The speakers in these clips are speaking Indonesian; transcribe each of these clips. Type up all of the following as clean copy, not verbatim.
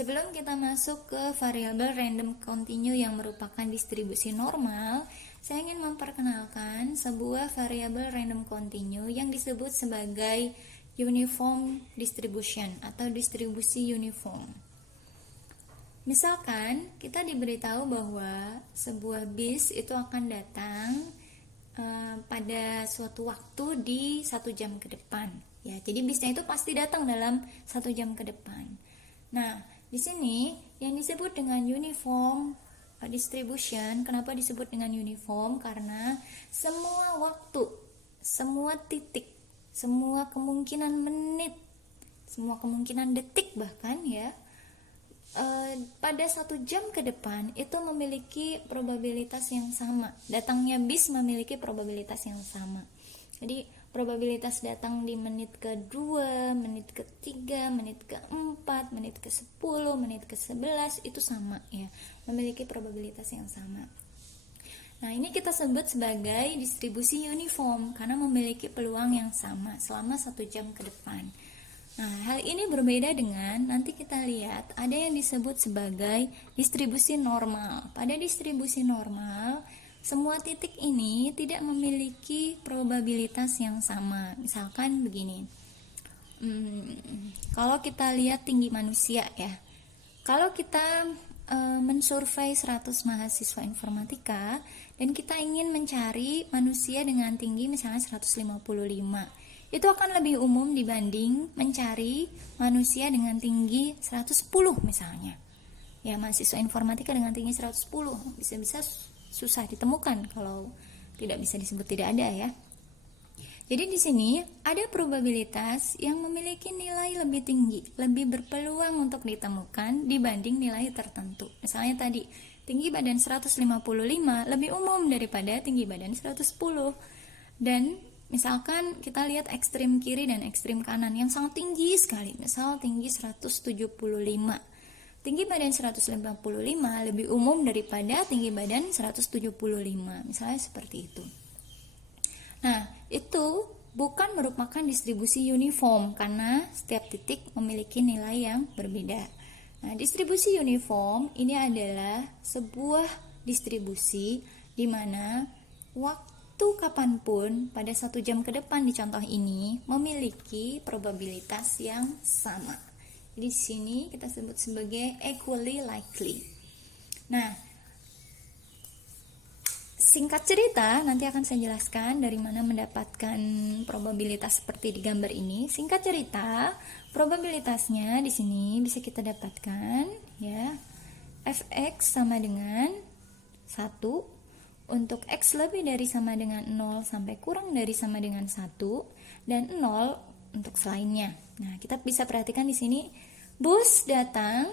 Sebelum kita masuk ke variabel random continue yang merupakan distribusi normal, saya ingin memperkenalkan sebuah variabel random continue yang disebut sebagai uniform distribution atau distribusi uniform. Misalkan kita diberitahu bahwa sebuah bis itu akan datang pada suatu waktu di 1 jam ke depan. Ya, jadi bisnya itu pasti datang dalam 1 jam ke depan. Nah, di sini yang disebut dengan uniform distribution, kenapa disebut dengan uniform? Karena semua waktu, semua titik, semua kemungkinan menit, semua kemungkinan detik bahkan ya, pada 1 jam ke depan itu memiliki probabilitas yang sama. Datangnya bis memiliki probabilitas yang sama. Jadi probabilitas datang di menit ke-2, menit ke-3, menit ke-4, menit ke-10, menit ke-11 itu sama ya, memiliki probabilitas yang sama. Nah, ini kita sebut sebagai distribusi uniform karena memiliki peluang yang sama selama 1 jam ke depan. Nah, hal ini berbeda dengan nanti kita lihat ada yang disebut sebagai distribusi normal. Pada distribusi normal, semua titik ini tidak memiliki probabilitas yang sama. Misalkan begini, kalau kita lihat tinggi manusia ya, kalau kita mensurvei 100 mahasiswa informatika dan kita ingin mencari manusia dengan tinggi misalnya 155, itu akan lebih umum dibanding mencari manusia dengan tinggi 110 misalnya. Ya, mahasiswa informatika dengan tinggi 110 bisa-bisa susah ditemukan kalau tidak bisa disebut tidak ada ya. Jadi di sini ada probabilitas yang memiliki nilai lebih tinggi, lebih berpeluang untuk ditemukan dibanding nilai tertentu. Misalnya tadi, tinggi badan 155 lebih umum daripada tinggi badan 110. Dan misalkan kita lihat ekstrem kiri dan ekstrem kanan yang sangat tinggi sekali, misal tinggi 175. Tinggi badan 155 lebih umum daripada tinggi badan 175, misalnya seperti itu. Nah, itu bukan merupakan distribusi uniform karena setiap titik memiliki nilai yang berbeda. Nah, distribusi uniform ini adalah sebuah distribusi di mana waktu kapanpun pada 1 jam ke depan di contoh ini memiliki probabilitas yang sama. Jadi di sini kita sebut sebagai equally likely. Nah, singkat cerita, nanti akan saya jelaskan dari mana mendapatkan probabilitas seperti di gambar ini. Singkat cerita, probabilitasnya di sini bisa kita dapatkan ya. Fx sama dengan 1 untuk x lebih dari sama dengan 0 sampai kurang dari sama dengan 1 dan 0 untuk selainnya. Nah, kita bisa perhatikan di sini bus datang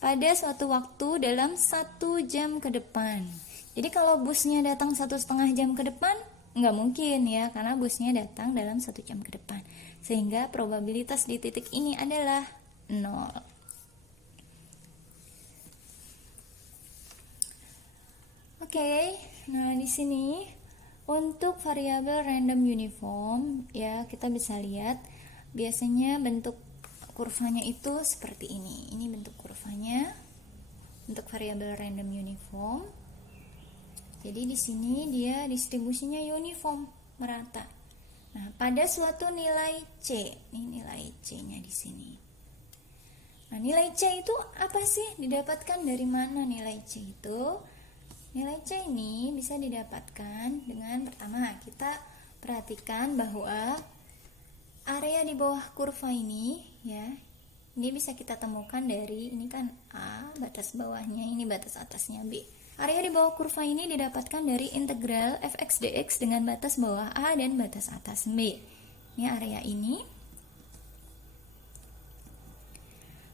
pada suatu waktu dalam 1 jam ke depan. Jadi kalau busnya datang 1,5 jam ke depan, nggak mungkin ya, karena busnya datang dalam 1 jam ke depan. Sehingga probabilitas di titik ini adalah 0. Oke, nah di sini untuk variabel random uniform ya kita bisa lihat biasanya bentuk kurvanya itu seperti ini. Ini bentuk kurvanya untuk variabel random uniform. Jadi di sini dia distribusinya uniform, merata. Nah, pada suatu nilai C, ini nilai C-nya di sini. Nah, nilai C itu apa sih? Didapatkan dari mana nilai C itu? Nilai C ini bisa didapatkan dengan pertama kita perhatikan bahwa area di bawah kurva ini ya, ini bisa kita temukan dari ini kan A, batas bawahnya, ini batas atasnya B. Area di bawah kurva ini didapatkan dari integral fx dx dengan batas bawah A dan batas atas B. Ini area ini.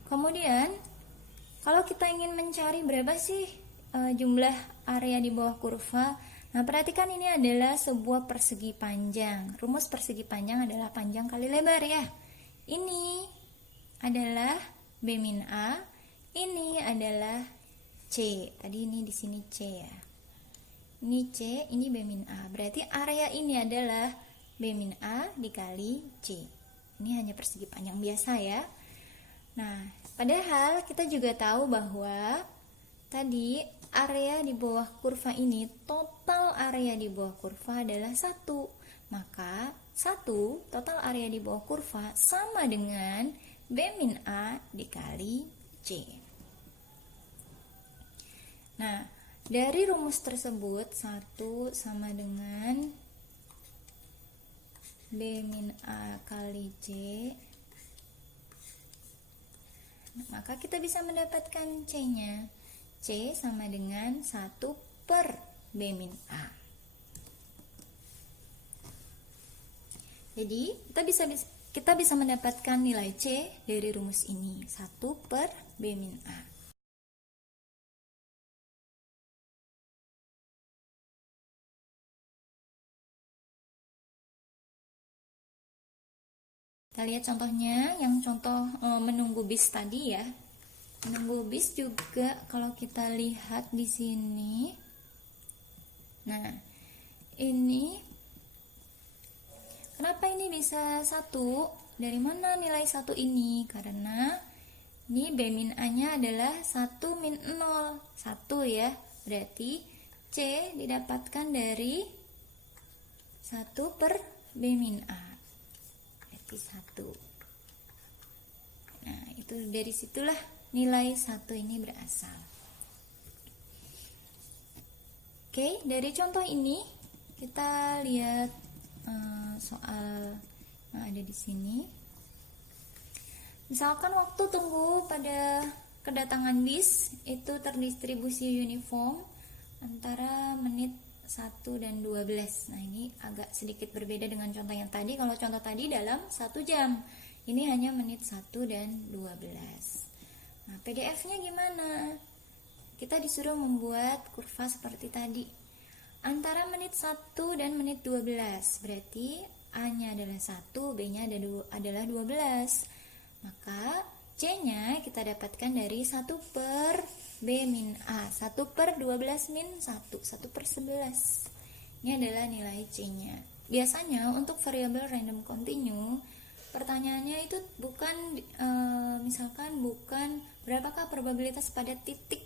Kemudian, kalau kita ingin mencari berapa sih jumlah area di bawah kurva, nah perhatikan ini adalah sebuah persegi panjang. Rumus persegi panjang adalah panjang kali lebar ya. Ini adalah B min A, ini adalah C. Tadi ini di sini C ya. Ini C, ini B min A. Berarti area ini adalah B min A dikali C. Ini hanya persegi panjang biasa ya. Nah, padahal kita juga tahu bahwa tadi area di bawah kurva ini, total area di bawah kurva adalah 1. Maka 1 total area di bawah kurva sama dengan B min A dikali C. Nah, dari rumus tersebut 1 sama dengan B min A kali C. Maka kita bisa mendapatkan C-nya. C sama dengan 1 per B min A. Jadi, kita bisa mendapatkan nilai C dari rumus ini. 1 per B min A. Kita lihat contohnya, yang contoh menunggu bis tadi ya. Menunggu bis juga kalau kita lihat di sini. Nah, ini kenapa ini bisa 1? Dari mana nilai 1 ini? Karena ini B min A-nya adalah 1 min 0. 1 ya. Berarti C didapatkan dari 1 per B min A. 1. Nah, itu dari situlah nilai 1 ini berasal. Oke, dari contoh ini kita lihat soal yang ada di sini. Misalkan waktu tunggu pada kedatangan bis itu terdistribusi uniform antara menit 1 dan 12. Nah, ini agak sedikit berbeda dengan contoh yang tadi. Kalau contoh tadi dalam 1 jam, ini hanya menit 1 dan 12. Nah, PDF-nya gimana? Kita disuruh membuat kurva seperti tadi. Antara menit 1 dan menit 12. Berarti A-nya adalah 1, B-nya adalah 12. Maka C-nya kita dapatkan dari 1 per B min A, 1 per 12 min 1, 1 per 11. Ini adalah nilai C-nya. Biasanya untuk variabel random continue, pertanyaannya itu bukan misalkan bukan berapakah probabilitas pada titik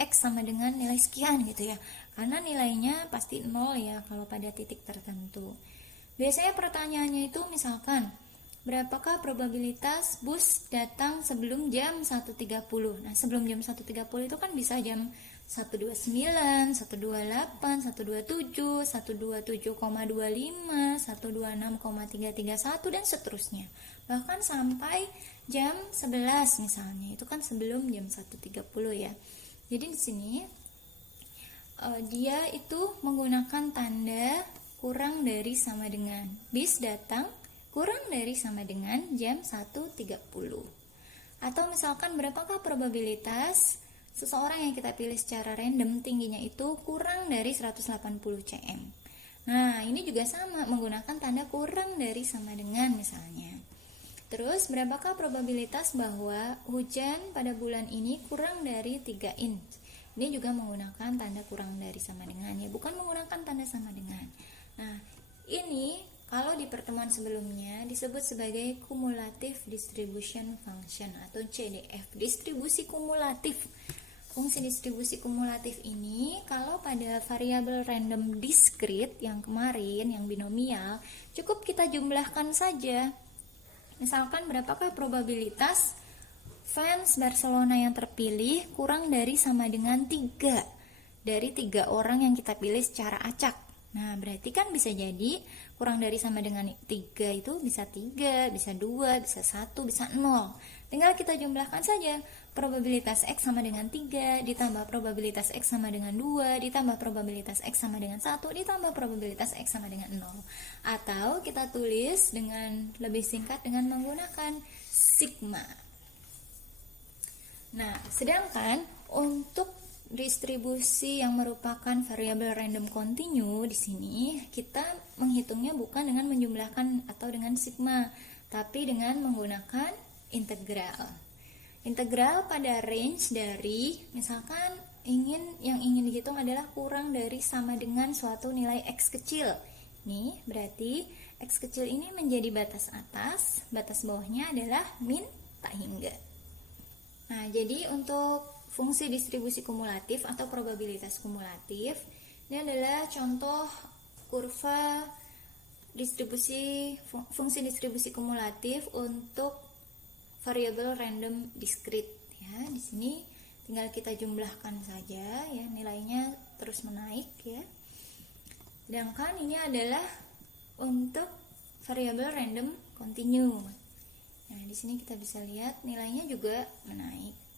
X sama dengan nilai sekian gitu ya. Karena nilainya pasti 0 ya kalau pada titik tertentu. Biasanya pertanyaannya itu misalkan berapakah probabilitas bus datang sebelum jam 1.30? Nah, sebelum jam 1.30 itu kan bisa jam 1.29, 1.28, 1.27, 1.27,25, 1.26,331 dan seterusnya. Bahkan sampai jam 11 misalnya. Itu kan sebelum jam 1.30 ya. Jadi di sini dia itu menggunakan tanda kurang dari sama dengan. Bis datang kurang dari sama dengan jam 1.30. Atau misalkan berapakah probabilitas seseorang yang kita pilih secara random tingginya itu kurang dari 180 cm. Nah, ini juga sama menggunakan tanda kurang dari sama dengan misalnya. Terus berapakah probabilitas bahwa hujan pada bulan ini kurang dari 3 inch? Ini juga menggunakan tanda kurang dari sama dengan ya, bukan menggunakan tanda sama dengan. Nah, ini kalau di pertemuan sebelumnya disebut sebagai cumulative distribution function atau CDF, distribusi kumulatif. Fungsi distribusi kumulatif ini kalau pada variabel random discrete yang kemarin, yang binomial, cukup kita jumlahkan saja. Misalkan berapakah probabilitas fans Barcelona yang terpilih kurang dari sama dengan 3 dari 3 orang yang kita pilih secara acak. Nah, berarti kan bisa jadi kurang dari sama dengan 3 itu bisa 3, bisa 2, bisa 1, bisa 0. Tinggal kita jumlahkan saja. Probabilitas X sama dengan 3, ditambah probabilitas X sama dengan 2, ditambah probabilitas X sama dengan 1, ditambah probabilitas X sama dengan 0. Atau kita tulis dengan lebih singkat dengan menggunakan sigma. Nah, sedangkan untuk distribusi yang merupakan variabel random continue di sini kita menghitungnya bukan dengan menjumlahkan atau dengan sigma, tapi dengan menggunakan integral. Integral pada range dari misalkan yang ingin dihitung adalah kurang dari sama dengan suatu nilai X kecil. Nih, berarti X kecil ini menjadi batas atas, batas bawahnya adalah min tak hingga. Nah, jadi untuk fungsi distribusi kumulatif atau probabilitas kumulatif, ini adalah contoh kurva distribusi fungsi distribusi kumulatif untuk variabel random discrete ya. Di sini tinggal kita jumlahkan saja ya, nilainya terus menaik ya. Sedangkan ini adalah untuk variabel random continue. Nah, di sini kita bisa lihat nilainya juga menaik.